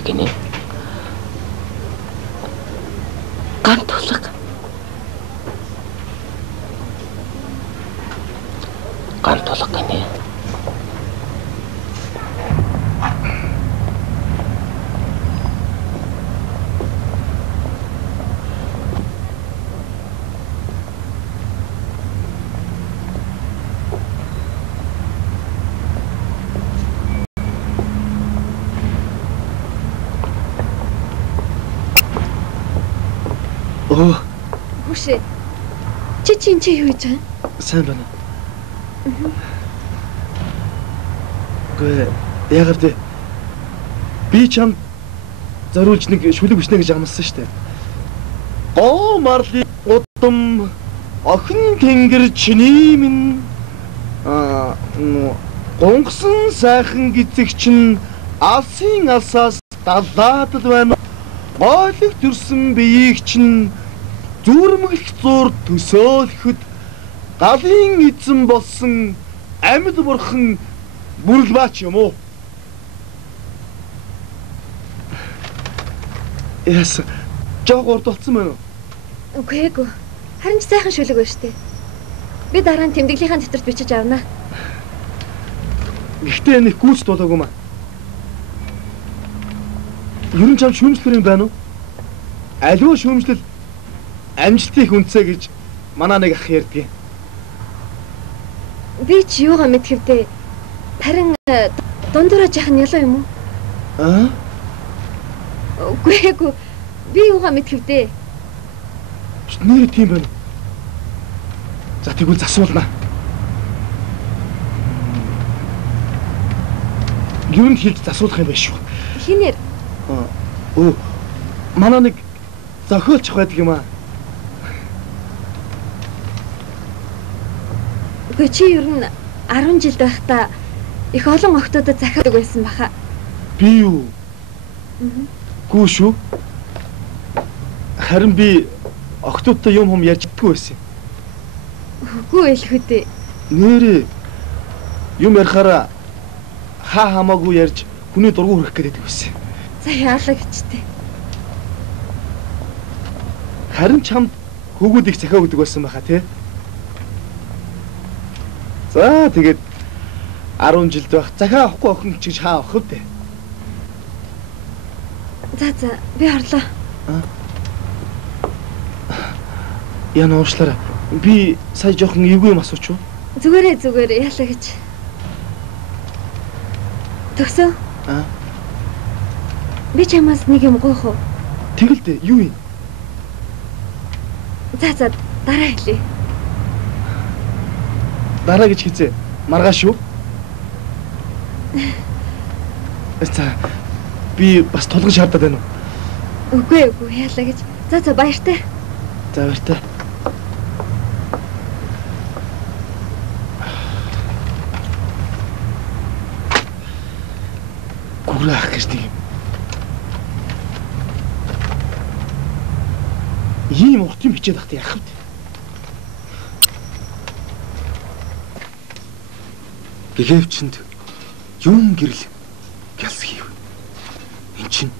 гинэ. Ган тулга. Ган тулга гинэ. Хүшээ. Чи юу хийж байгаа? Сайн байна. Гэ яагаад вэ? Би чамд зориулж нэг шүлэг бичнэ гэж амласан шүү дээ. Гоо марлын удам охин тэнгэр чиний минь гонгсон сайхан гизэг чинь алсын алсаас далаад л байна. Гойлог төрсөн биеийг чинь зүрмгэлх зур төсөөлөхөд галын эзэн болсон амьд бурхан бүрлбаач юм уу? Яс жог урдулсан байна уу? Үгүй ээ. Харин ч сайхан шүлэг байна штэ. Би дараа нь тэмдэглэлийн дэвтэрт бичиж авна. Гэхдээ нэг гүйц дуулаагүй маа. Ер нь чам шүүмжлэр юм байна уу? Аливаа шүүмжлэл амжилтыг үнцээ гэж манаа нэг ах ярьдгийг. Би ч юугаа мэдхэвдээ. Харин дундуураа жахан ялаа юм уу? Аа? Үгүй ээ. Би юугаа мэдхэвдээ. Нэр тийм байна. За тэгвэл засуулнаа. Юу нь хэлж засуулах юм биш үү? Хинээр? Манаа нэг зохиолч байдаг юм аа. Үгүй чи ер нь 10 жил байхдаа их олон охтуудад захиадаг байсан баха. Би юу? Гүү шүү. Харин би охтуудтай юм ярьж иддэггүй байсан. Үгүй элхүүдээ. Нэрээ юм ярихаараа хаа хамаагүй ярьж хүний дургу хүрэх гээд байсан. За яалаа гэжтэй. Харин чамд хөвгүүд их захиа өгдөг байсан байхаа тий. За тэгээд 10 жилд байх захиа авахгүй охин чиж хаа авах вэ? За би орлоо. Яна уушлаарай. Би сая жоохон эвгүй юм асууч уу? Зүгээрээ яалаа гэж. Төгсөө. Би чамаас нэг юм гуйх уу? Тэгэл дээ юу юм? За дараа хэлье. Дараа гэж хизээ. Маргааш шүү. За би бас тулгын шаардаад байна уу? Үгүй яалаа гэж. За баяртай. За баяртай. Гүрэх гэж тийм. Ийм урт юм хичээд ахтай яах вэ? Гэгэвчэнд юм гэрэл бялс хийв. Эн чинь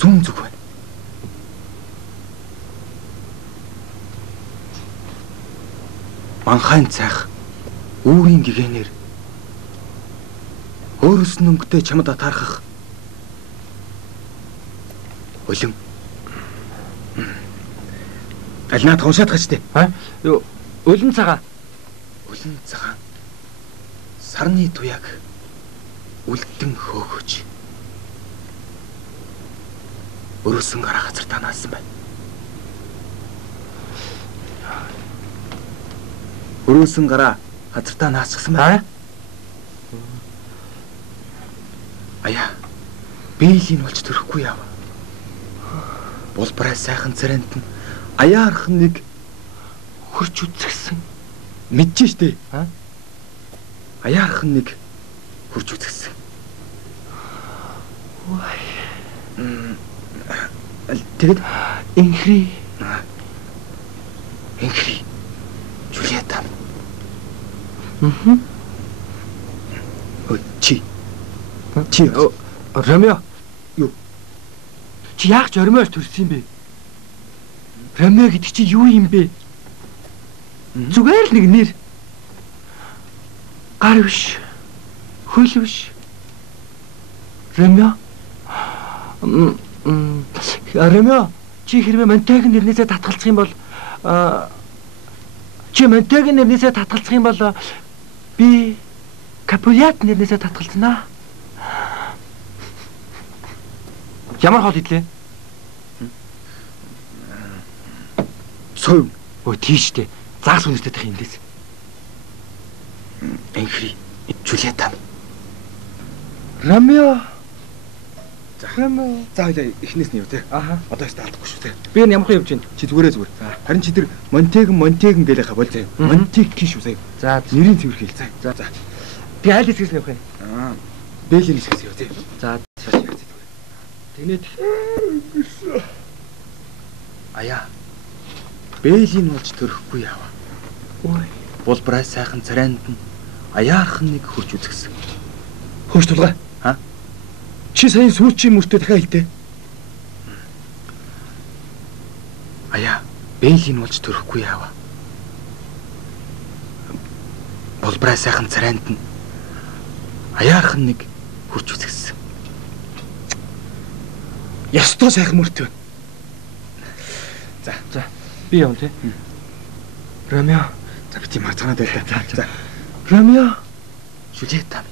зүүн зүг байна. Манхайн цайх үүрийн гэгэнээр өөрөөс нь өнгөтэй чамд атаархах улим. Аль наад уншаад гачтэй. Улим цагаан. Улим цагаан. Сарны туяаг үлдэн хөөгөөж. Өрөөсөн гараа газар танаасан байна. Өрөөсөн гараа газартаа наасчихсан байна. Аяа. Биелийн болж төрөхгүй яав. Булбараа сайхан царайнд нь аяарх нэг хөрч үзгсэн. Мэдэж штэ. Аяарх нэг хөрч үзгсэн. Тэгэд инхри. Жулиета. Чи. Ромео. Юу? Чи яах ч ормоор төрсөн юм бэ? Ромео гэдэг чи юу юм бэ? Зүгээр л нэг нэр. Гар биш. Хөл биш. Ромео. Ромео, чи хэрвээ Монтегийн нэрнээсээ татгалзах юм бол би Капулят нэрнээсээ татгалзнаа. Ямар хоол идлээ? Сойв. Өө тийштэй. Заагс үнэтэй тах юм дээс. Энхри. Жулиета. Ромео. Ромео. За хоёлаа эхнээс нь юу те. Аха. Одоо яст алдахгүй шүү те. Би энэ ямар хөө явж байна? Чи зүгээрээ зүгээр. Харин чи тэр Монтеген гэлээ хавал заяа. Монтег киш үү заяа. За нэрийн цэвэр хэл заяа. За. Би айл хэсгээс нь явах юм. Бэлийн хэсгээс юу те. За. Тэгнэд Аяа. Бэлийн болж төрөхгүй яава. ой. Булбрай сайхан царайнд нь аяархан нэг хурж үзгсэн. Хөөш тулгаа. Аа? Чи саяын сүүчийн мөртөө дахиад хэлтэй. Аяа. Бэлийн болж төрөхгүй яава. Булбрай сайхан царайнд нь аяархан нэг хурж үзгсэн. Ястой сайхан мөртөө. За. Би явна те. Ромео. За бити марцгаанаа байлаа. За. Ромео. Жулиета.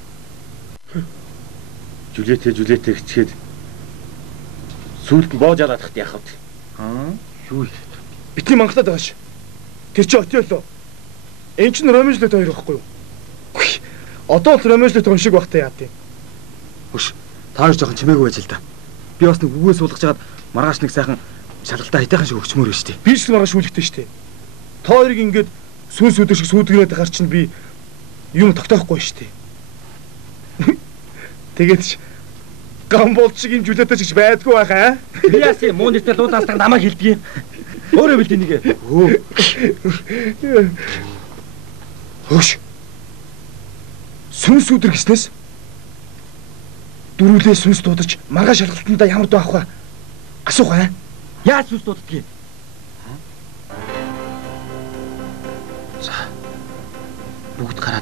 Жулиетэ гिचгээд сүүлд нь боож алаадахт яах вэ? Юу вэ? Бити манхтаад байгаа ш. Тэр чи отиолоо. Энд чинь Ромеолот хоёр байхгүй юу? Үгүй. Одоо л Ромеолот хүн шиг багтаа яа тийм. Хөш. Та хоёр жоохон чимээгүй байж л да. Би бас нэг үгээс суулгаж хагаад маргааш нэг сайхан шалгалтаа хитайхан шиг өгчмөр байна шүү дээ. Би ч маргааш шүүлэгтэй шүү дээ. Та хоёрыг ингээд сүнс өдөр шиг сүйдгрээд ахаар чинь би юм тогтоохгүй шүү дээ. Тэгээд ч гамбол шиг юм жүлээтэй ч байдгүй байхаа. Би яасан муу нэртэй луудаастаа намайг хилдэг юм. Өөрөө бэлдээ нэгэ. Хөш. Сүнс өдөр гэснээс дөрүлээ сүнс дуудаж маргааш шалгалтандаа ямар дуу авах вэ? Асуух аа. Яаж сүнс дууддаг юм? За. Бүгд гараад